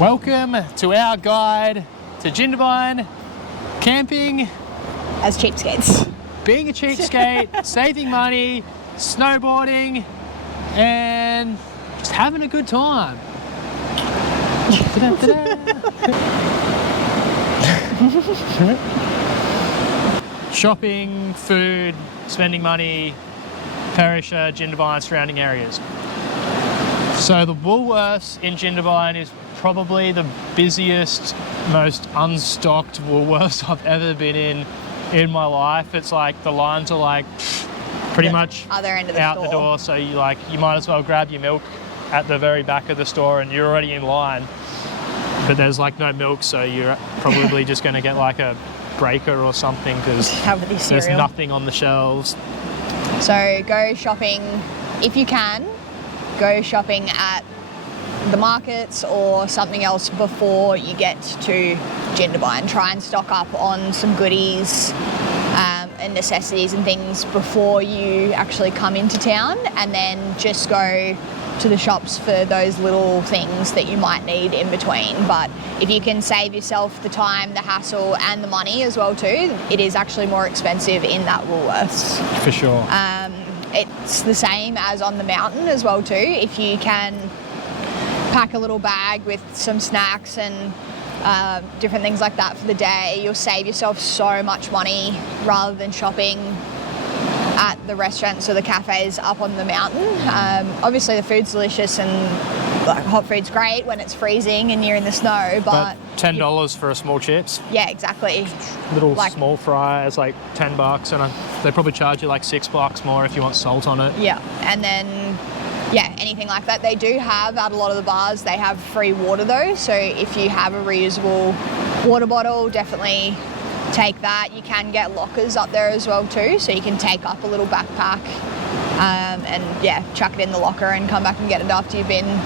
Welcome to our guide to Jindabyne camping as cheapskates. Being a cheapskate, saving money, snowboarding, and just having a good time. Shopping, food, spending money, Perisher, Jindabyne, surrounding areas. So the Woolworths in Jindabyne is probably the busiest, most unstocked Woolworths I've ever been in my life. It's like the lines are like pretty much other end of the out store. the door, so you might as well grab your milk at the very back of the store and you're already in line. But there's like no milk, so you're probably just going to get like a breaker or something because there's nothing on the shelves. So go shopping if you can. Go shopping at the markets or something else before you get to Jindabyne. Try and stock up on some goodies and necessities and things before you actually come into town, and then just go to the shops for those little things that you might need in between. But if you can save yourself the time, the hassle and the money as well too, it is actually more expensive in that Woolworths. For sure. It's the same as on the mountain as well too. If you can pack a little bag with some snacks and different things like that for the day, you'll save yourself so much money rather than shopping at the restaurants or the cafes up on the mountain. Obviously the food's delicious and like hot food's great when it's freezing and you're in the snow, but $10 for a small chips. Yeah, exactly. Little small fry is like $10, and they probably charge you like $6 more if you want salt on it. Yeah, and then anything like that. They do have at a lot of the bars, they have free water though, so if you have a reusable water bottle, definitely take that. You can get lockers up there as well too, so you can take up a little backpack and chuck it in the locker and come back and get it after you've been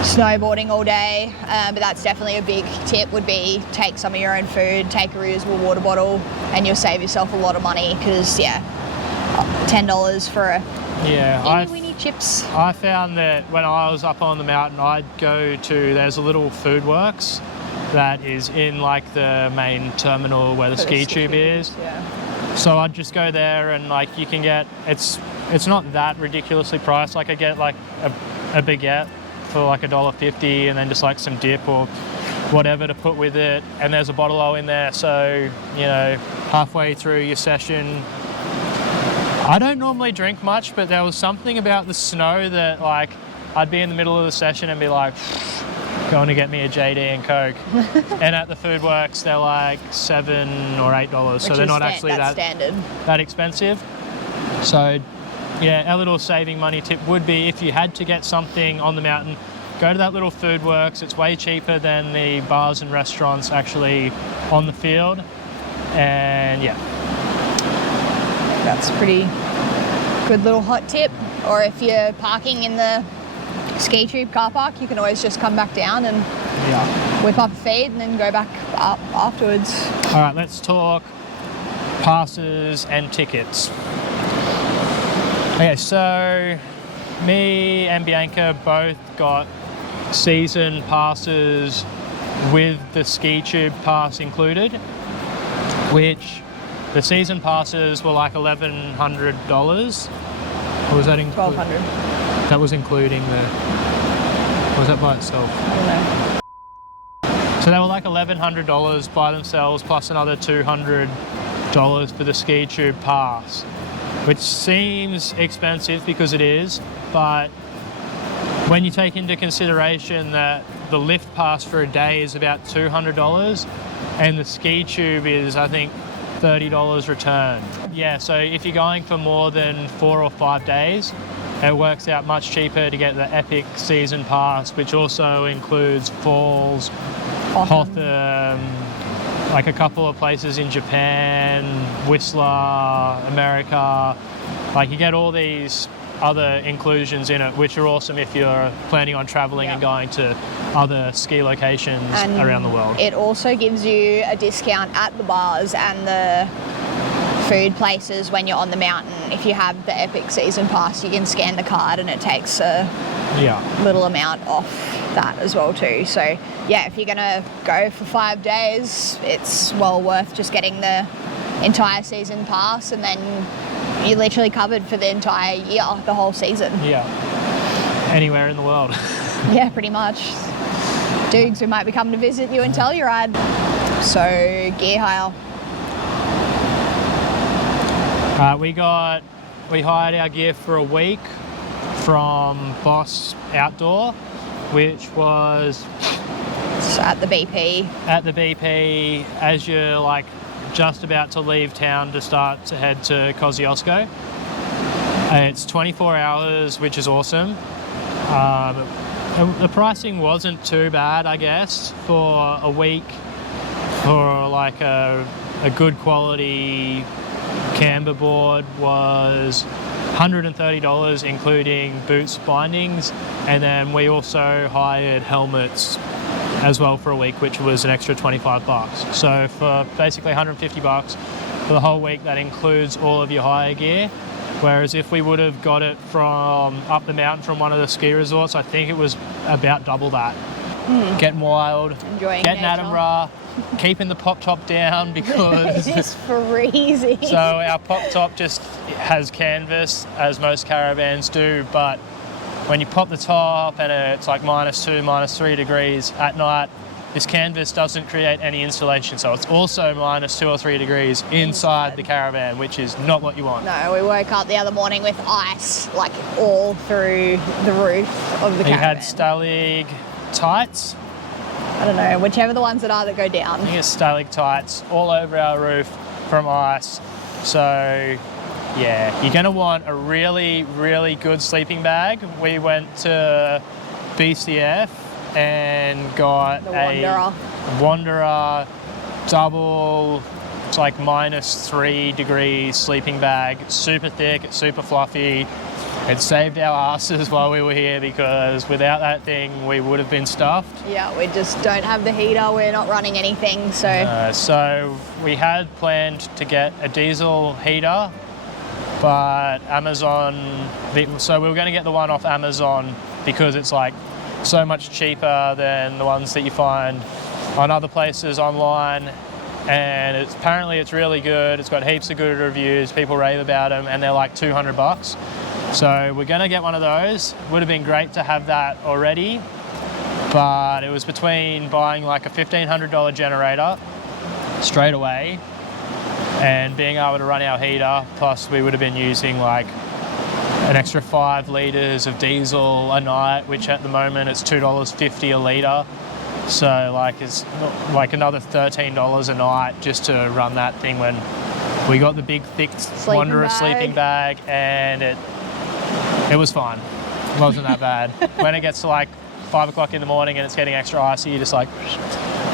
snowboarding all day. But that's definitely a big tip, would be take some of your own food, take a reusable water bottle, and you'll save yourself a lot of money because $10 for a weeny chips. I found that when I was up on the mountain, I'd go to, there's a little food works that is in like the main terminal where the ski tube is. Yeah. So I'd just go there and like you can get, it's not that ridiculously priced. Like I get like a baguette for like $1.50 and then just like some dip or whatever to put with it. And there's a bottle in there. So, halfway through your session, I don't normally drink much, but there was something about the snow that like I'd be in the middle of the session and be like, going to get me a JD and Coke. And at the food works, they're like $7 or $8. So they're not actually that expensive. So our little saving money tip would be, if you had to get something on the mountain, go to that little food works. It's way cheaper than the bars and restaurants actually on the field. And that's a pretty good little hot tip. Or if you're parking in the ski tube car park, you can always just come back down and whip up a feed and then go back up afterwards. All right, let's talk passes and tickets. Okay, so me and Bianca both got season passes with the ski tube pass included, which the season passes were like $1,100. Or was that included? $1,200. That was including the, was that by itself? I don't know. So they were like $1,100 by themselves plus another $200 for the ski tube pass, which seems expensive because it is, but when you take into consideration that the lift pass for a day is about $200 and the ski tube is, I think, $30 return. Yeah, so if you're going for more than 4 or 5 days, it works out much cheaper to get the Epic Season Pass, which also includes Falls, Hotham, like a couple of places in Japan, Whistler, America. Like you get all these other inclusions in it, which are awesome if you're planning on traveling and going to other ski locations around the world. It also gives you a discount at the bars and the food places when you're on the mountain. If you have the Epic Season Pass, you can scan the card and it takes a little amount off that as well too. So yeah, if you're gonna go for 5 days, it's well worth just getting the entire season pass, and then you're literally covered for the entire year, the whole season. Yeah. Anywhere in the world. Yeah, pretty much. Dudes, we might be coming to visit you in Telluride. So, gear hire. We hired our gear for a week from Boss Outdoor, which was at the BP. At the BP, as you're like just about to leave town to start to head to Kosciuszko. It's 24 hours, which is awesome. The pricing wasn't too bad, I guess, for a week for like a good quality camber board was $130, including boots, bindings, and then we also hired helmets as well for a week, which was an extra 25 bucks. So for basically 150 bucks for the whole week, that includes all of your hire gear. Whereas if we would have got it from up the mountain from one of the ski resorts, I think it was about double that. Getting wild, enjoying getting nature. Attembrah, keeping the pop top down because it's freezing. So our pop top just has canvas, as most caravans do, but when you pop the top and it's like -2, -3 degrees at night, this canvas doesn't create any insulation, so it's also -2 or 3 degrees inside the caravan, which is not what you want. No, we woke up the other morning with ice like all through the roof of the caravan. We had Stalag tights. I don't know, whichever the ones that are that go down. I think it's stalactites all over our roof from ice. So yeah, you're gonna want a really, really good sleeping bag. We went to BCF and got the Wanderer double, it's like -3 degrees sleeping bag, super thick, it's super fluffy. It saved our asses while we were here because without that thing we would have been stuffed. Yeah, we just don't have the heater, we're not running anything, so. So we had planned to get a diesel heater, but Amazon, so we were going to get the one off Amazon because it's like so much cheaper than the ones that you find on other places online, and apparently it's really good. It's got heaps of good reviews, people rave about them, and they're like 200 bucks. So we're going to get one of those. Would have been great to have that already, but it was between buying like a $1,500 generator straight away and being able to run our heater, plus we would have been using like an extra 5 litres of diesel a night, which at the moment it's $2.50 a litre. So like it's like another $13 a night just to run that thing when we got the big thick Wanderer sleeping bag, and it was fine. It wasn't that bad. When it gets to like 5 o'clock in the morning and it's getting extra icy, you just like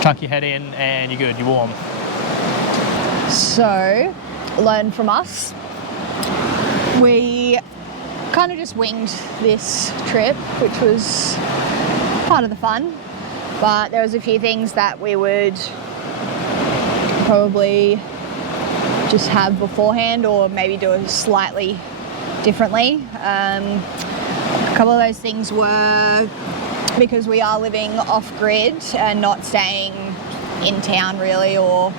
tuck your head in and you're good, you're warm. So, learn from us. We kind of just winged this trip, which was part of the fun, but there was a few things that we would probably just have beforehand or maybe do it slightly differently. A couple of those things were because we are living off-grid and not staying in town really or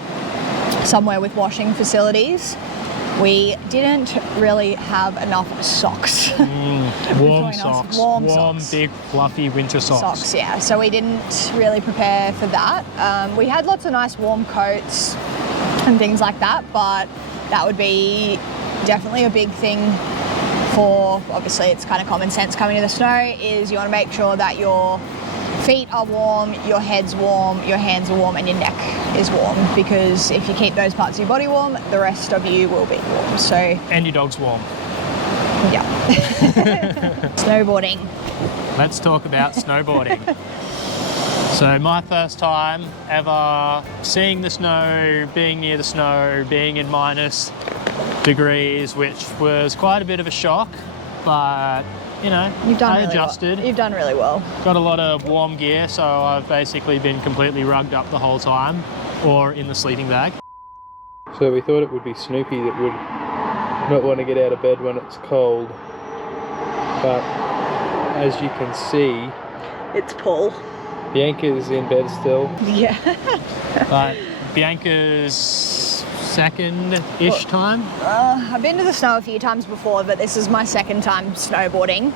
somewhere with washing facilities. We didn't really have enough socks. Warm socks. Warm socks. Big, fluffy winter socks. Socks, yeah. So we didn't really prepare for that. We had lots of nice warm coats and things like that, but that would be definitely a big thing for, obviously it's kind of common sense coming to the snow, is you want to make sure that your feet are warm, your head's warm, your hands are warm, and your neck is warm, because if you keep those parts of your body warm, the rest of you will be warm. So, and your dog's warm. Yeah. Snowboarding. Let's talk about snowboarding. So my first time ever seeing the snow, being near the snow, being in minus degrees, which was quite a bit of a shock, but you know, I adjusted. You've done really well. Got a lot of warm gear, so I've basically been completely rugged up the whole time, or in the sleeping bag. So we thought it would be Snoopy that would not want to get out of bed when it's cold. But as you can see, it's Paul. Bianca's in bed still. Yeah. But Bianca's second-ish time. I've been to the snow a few times before, but this is my second time snowboarding.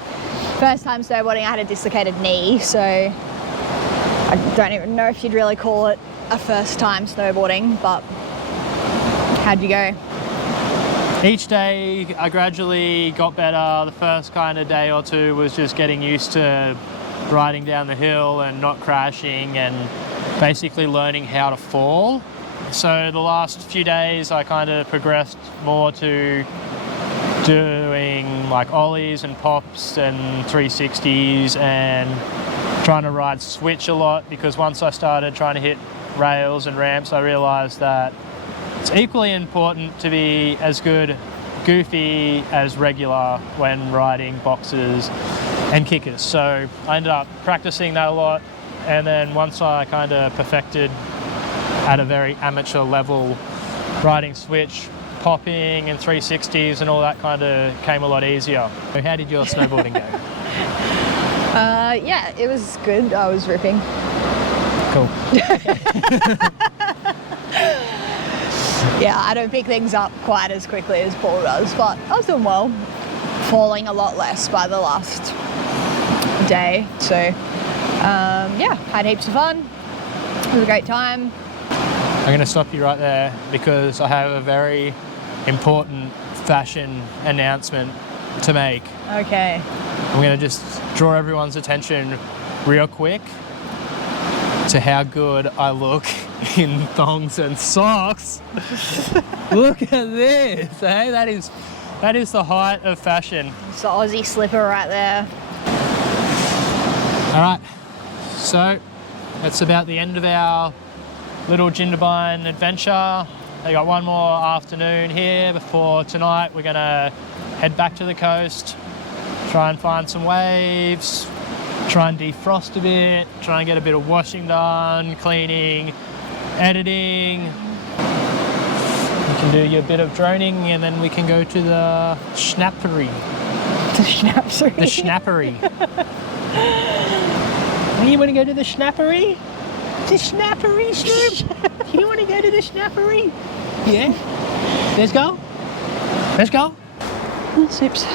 First time snowboarding, I had a dislocated knee, so I don't even know if you'd really call it a first time snowboarding, but how'd you go? Each day I gradually got better. The first kind of day or two was just getting used to riding down the hill and not crashing and basically learning how to fall. So the last few days I kind of progressed more to doing like ollies and pops and 360s and trying to ride switch a lot, because once I started trying to hit rails and ramps, I realized that it's equally important to be as good goofy as regular when riding boxes and kickers. So I ended up practicing that a lot, and then once I kind of perfected at a very amateur level riding switch, popping and 360s and all that kind of came a lot easier. So how did your snowboarding go? Yeah, it was good. I was ripping. Cool. Yeah, I don't pick things up quite as quickly as Paul does, but I was doing well. Falling a lot less by the last day. So, yeah, had heaps of fun. It was a great time. I'm going to stop you right there because I have a very important fashion announcement to make. Okay. I'm going to just draw everyone's attention real quick to how good I look in thongs and socks. Look at this, eh? That is the height of fashion. It's the Aussie slipper right there. All right, so that's about the end of our little Jindabyne adventure. I got one more afternoon here before tonight. We're gonna head back to the coast, try and find some waves, try and defrost a bit, try and get a bit of washing done, cleaning, editing. You can do your bit of droning and then we can go to the schnappery. The schnappery? The schnappery. You want to go to the schnappery? The schnappery, Snoop? You want to go to the schnappery? Yeah? Let's go? Let's go? Sips.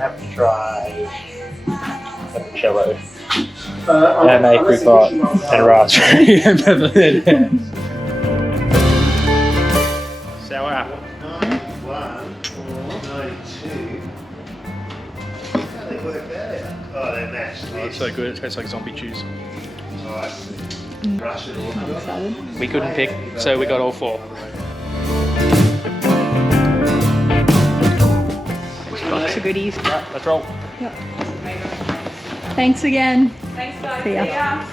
Have to try cello and apricot and raspberry and peppermint. Sour apple. 91, 92. How they work that out? Oh, they match this. Oh, it's so good. It tastes like zombie juice. Oh, I see. Brush it off. We couldn't pick, so we got all four. Box of goodies. Right, let's roll. Thanks again. Thanks, guys. See ya. See ya.